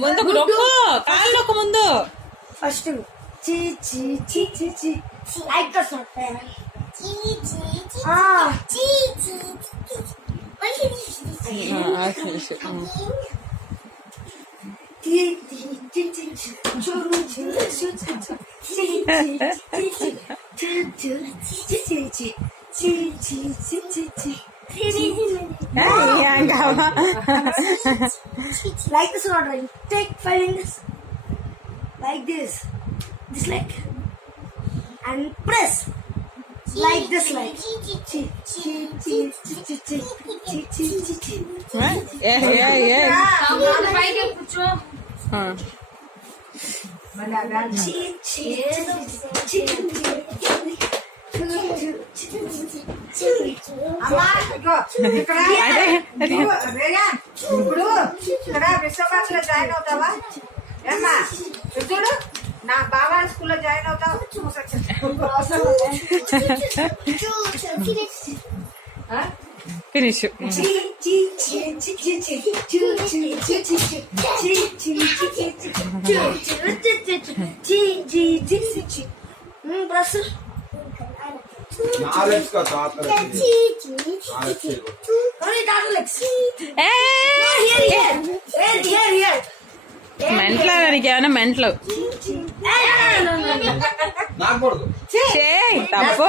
ముందుకు నొక్కు, కాళ్ళు నొక్కు ముందు. ఫస్ట్ చి చి చి చి చి like the song. Like this order, you take 5 fingers like this leg and press like this leg. ఇప్పుడు ఇక్కడ విశ్వభాష లో జాయిన్ అవుతావా ఏమ్మా? చూడు, నా బాబా స్కూల్లో జాయిన్ అవుతావు. ఫినిష్. బ్రష్ మెంట్లో నీకేమైనా మెంట్లో తప్పు.